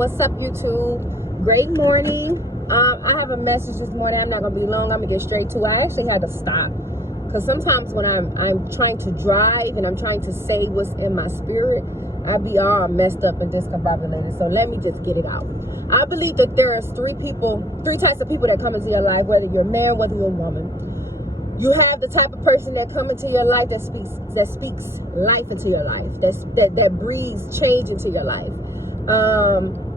What's up, YouTube? Great morning. I have a message this morning. I'm not gonna be long. I'm gonna get straight to it. I actually had to stop because sometimes when I'm trying to drive and I'm trying to say what's in my spirit, I be all messed up and discombobulated. So let me just get it out. I believe that there is three types of people that come into your life, whether you're a man, whether you're a woman. You have the type of person that come into your life that speaks life into your life, that breathes change into your life,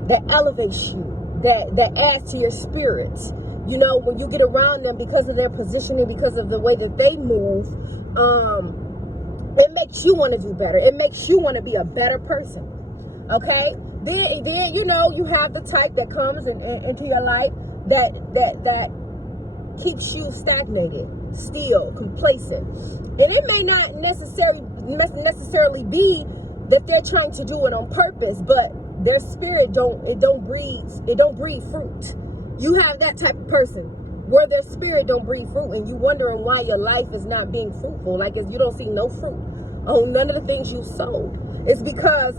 that elevates you, that adds to your spirit. You know, when you get around them, because of their positioning, because of the way that they move, it makes you want to do better. It makes you want to be a better person. Okay? Then you know, you have the type that comes into your life that keeps you stagnated, still, complacent. And it may not necessarily be that they're trying to do it on purpose, but their spirit don't breathe fruit. You have that type of person where their spirit don't breathe fruit, and you wondering why your life is not being fruitful. Like, you don't see no fruit on none of the things you sowed. It's because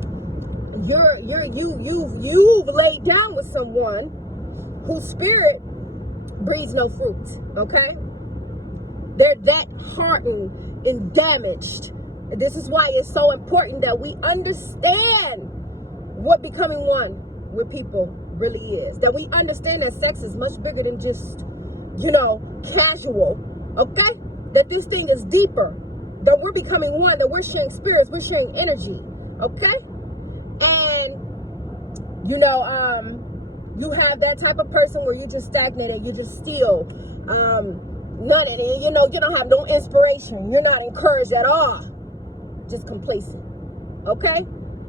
you've laid down with someone whose spirit breathes no fruit. Okay, they're that hardened and damaged. This is why it's so important that we understand what becoming one with people really is. That we understand that sex is much bigger than just, you know, casual. Okay, that this thing is deeper. That we're becoming one. That we're sharing spirits. We're sharing energy. Okay, and you know, you have that type of person where you just stagnated, you just still, none of it, you know, you don't have no inspiration, you're not encouraged at all, just complacent. Okay?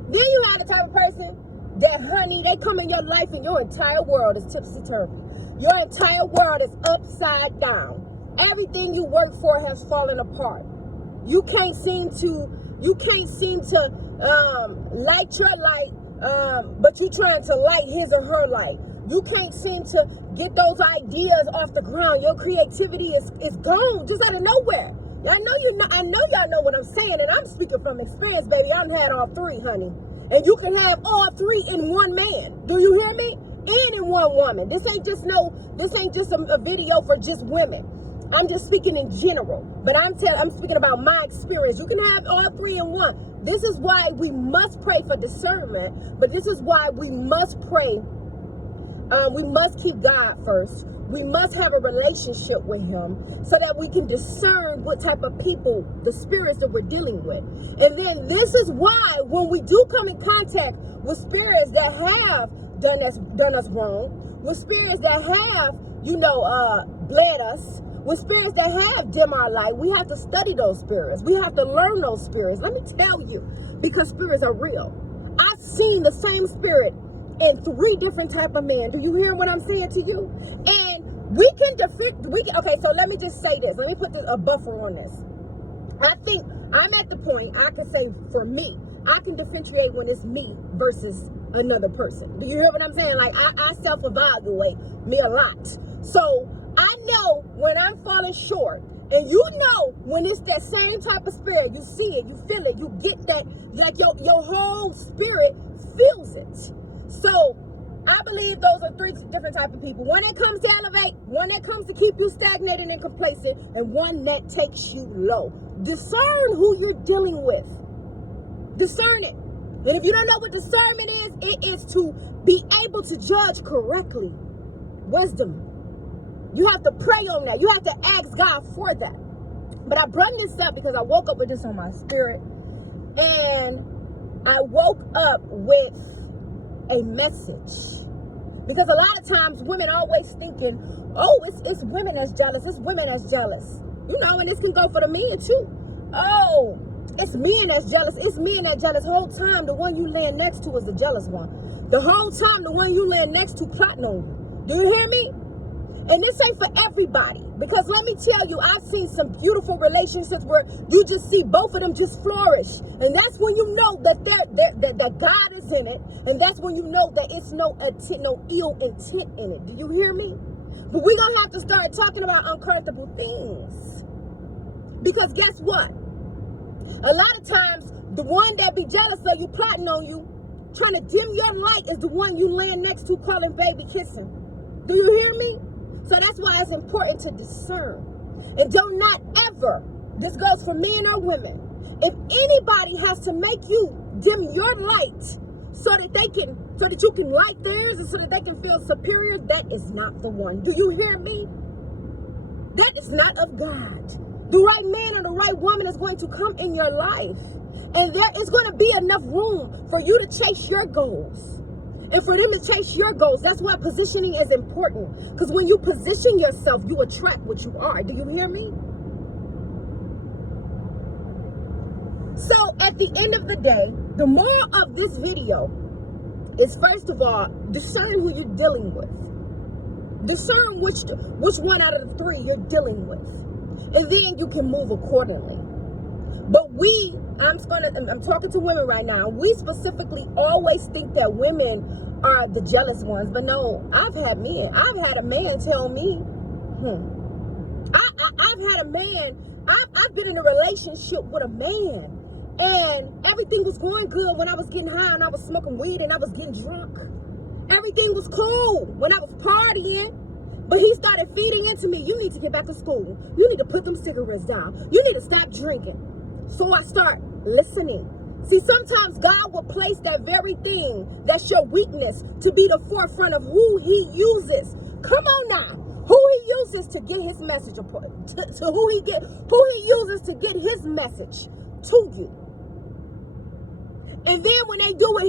Then you have the type of person that, honey, they come in your life and your entire world is tipsy-turvy. Your entire world is upside down. Everything you work for has fallen apart. You can't seem to light your light, but you trying to light his or her light. You can't seem to get those ideas off the ground. Your creativity is gone just out of nowhere. I know y'all know what I'm saying, and I'm speaking from experience, baby. I've had all three, honey. And you can have all three in one man. Do you hear me? And in one woman. This ain't just a video for just women. I'm just speaking in general. But I'm speaking about my experience. You can have all three in one. This is why we must pray for discernment, but this is why we must pray. We must keep God first. We must have a relationship with him so that we can discern what type of people, the spirits that we're dealing with. And then this is why when we do come in contact with spirits that have done us wrong, with spirits that have, you know, bled us, with spirits that have dim our light, we have to study those spirits. We have to learn those spirits. Let me tell you, because spirits are real. I've seen the same spirit in 3 different type of men. Do you hear what I'm saying to you? And we can okay, so let me just say this. Let me put a buffer on this. I think I'm at the point I can say, for me, I can differentiate when it's me versus another person. Do you hear what I'm saying? Like, I self-evaluate me a lot. So I know when I'm falling short, and you know when it's that same type of spirit. You see it, you feel it, you get that, like your whole spirit feels it. So I believe those are 3 different type of people. One that comes to elevate, one that comes to keep you stagnated and complacent, and one that takes you low. Discern who you're dealing with. Discern it. And if you don't know what discernment is, it is to be able to judge correctly. Wisdom. You have to pray on that. You have to ask God for that. But I brought this up because I woke up with this on my spirit. And I woke up with a message. Because a lot of times women always thinking, oh, it's women that's jealous. It's women that's jealous. You know, and this can go for the men too. Oh, it's men that's jealous. It's men that's jealous. The whole time the one you laying next to is the jealous one. The whole time the one you laying next to plotting on you. Do you hear me? And this ain't for everybody, because let me tell you, I've seen some beautiful relationships where you just see both of them just flourish, and that's when you know that that God is in it, and that's when you know that it's no ill intent in it. Do you hear me? But we're gonna have to start talking about uncomfortable things, because guess what? A lot of times, the one that be jealous of you, plotting on you, trying to dim your light is the one you laying next to calling baby kissing. Do you hear me? So that's why it's important to discern. And do not ever, this goes for men or women, if anybody has to make you dim your light so that you can light theirs and so that they can feel superior, that is not the one. Do you hear me? That is not of God. The right man or the right woman is going to come in your life, and there is going to be enough room for you to chase your goals and for them to chase your goals. That's why positioning is important, because when you position yourself, you attract what you are. Do you hear me? So at the end of the day, the moral of this video is, first of all, discern who you're dealing with. Discern which one out of the three you're dealing with, and then you can move accordingly. But I'm talking to women right now. We specifically always think that women are the jealous ones, but no, I've had a man tell me, I've been in a relationship with a man, and everything was going good when I was getting high and I was smoking weed and I was getting drunk. Everything was cool when I was partying, but he started feeding into me. You need to get back to school. You need to put them cigarettes down. You need to stop drinking. So I start listening. See, sometimes God will place that very thing that's your weakness to be the forefront of who he uses. Come on now. Who he uses to get his message, who he uses to get his message to you. And then when they do what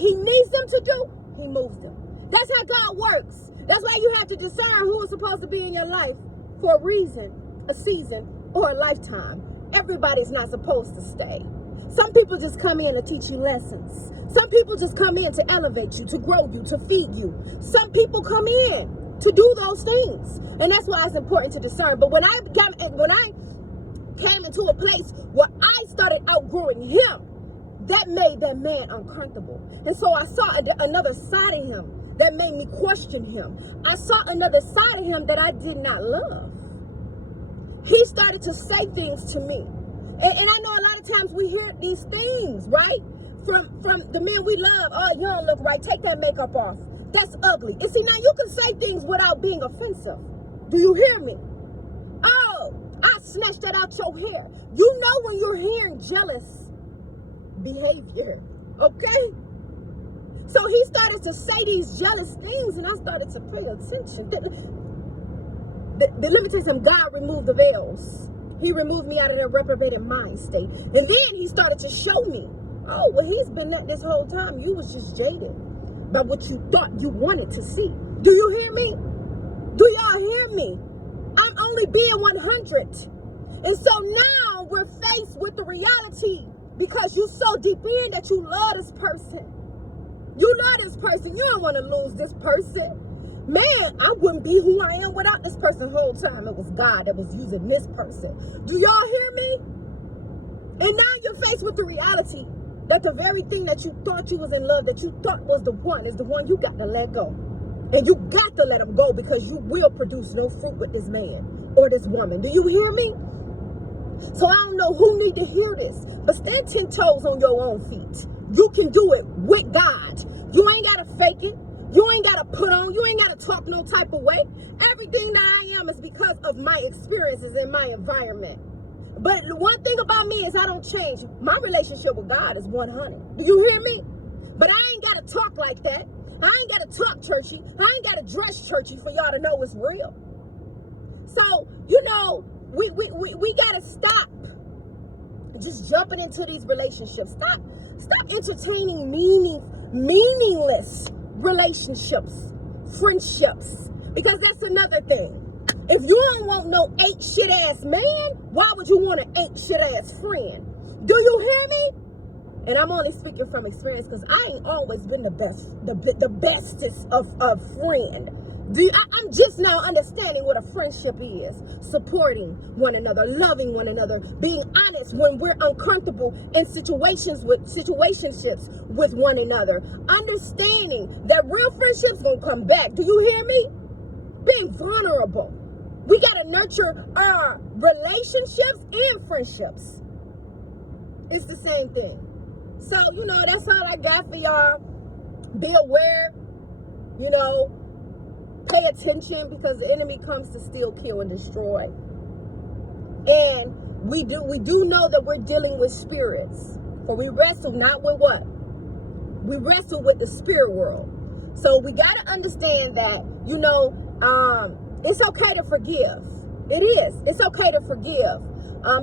he needs them to do, he moves them. That's how God works. That's why you have to discern who is supposed to be in your life for a reason, a season, or a lifetime. Everybody's not supposed to stay. Some people just come in to teach you lessons. Some people just come in to elevate you, to grow you, to feed you. Some people come in to do those things. And that's why it's important to discern. But when I came into a place where I started outgrowing him, that made that man uncomfortable. And so I saw another side of him that made me question him. I saw another side of him that I did not love. He started to say things to me. And I know a lot of times we hear these things, right? From the men we love. Oh, you don't look right. Take that makeup off. That's ugly. And see, now you can say things without being offensive. Do you hear me? Oh, I snatched that out your hair. You know when you're hearing jealous behavior, okay? So he started to say these jealous things, and I started to pay attention. Let me tell you something. God removed the veils. He removed me out of that reprobated mind state. And then he started to show me, oh, well, he's been at this whole time. You was just jaded by what you thought you wanted to see. Do you hear me? Do y'all hear me? I'm only being 100. And so now we're faced with the reality, because you're so deep in that you love this person. You love this person. You don't want to lose this person. Man, I wouldn't be who I am without this person the whole time. It was God that was using this person. Do y'all hear me? And now you're faced with the reality that the very thing that you thought you was in love, that you thought was the one, is the one you got to let go. And you got to let him go, because you will produce no fruit with this man or this woman. Do you hear me? So I don't know who need to hear this, but stand 10 toes on your own feet. You can do it with God. You ain't got to fake it. You ain't got to put on. You ain't got to talk no type of way. Everything that I am is because of my experiences in my environment. But the one thing about me is I don't change. My relationship with God is 100. Do you hear me? But I ain't got to talk like that. I ain't got to talk churchy. I ain't got to dress churchy for y'all to know it's real. So, you know, we got to stop just jumping into these relationships. Stop entertaining meaningless relationships, friendships, because that's another thing. If you don't want no ain't shit ass man, why would you want an ain't shit ass friend? Do you hear me? And I'm only speaking from experience, because I ain't always been the bestest of friend. I'm just now understanding what a friendship is. Supporting one another, loving one another, being honest when we're uncomfortable in situationships with one another. Understanding that real friendships gonna come back. Do you hear me? Being vulnerable. We gotta nurture our relationships and friendships. It's the same thing. So, you know, that's all I got for y'all. Be aware, you know, pay attention, because the enemy comes to steal, kill, and destroy. And we do know that we're dealing with spirits. For we wrestle not with what? We wrestle with the spirit world. So we got to understand that, you know, it's okay to forgive. It is. It's okay to forgive,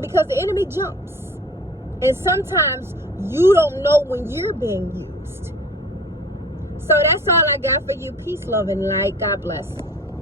because the enemy jumps. And sometimes you don't know when you're being used. So that's all I got for you. Peace, love, and light. God bless.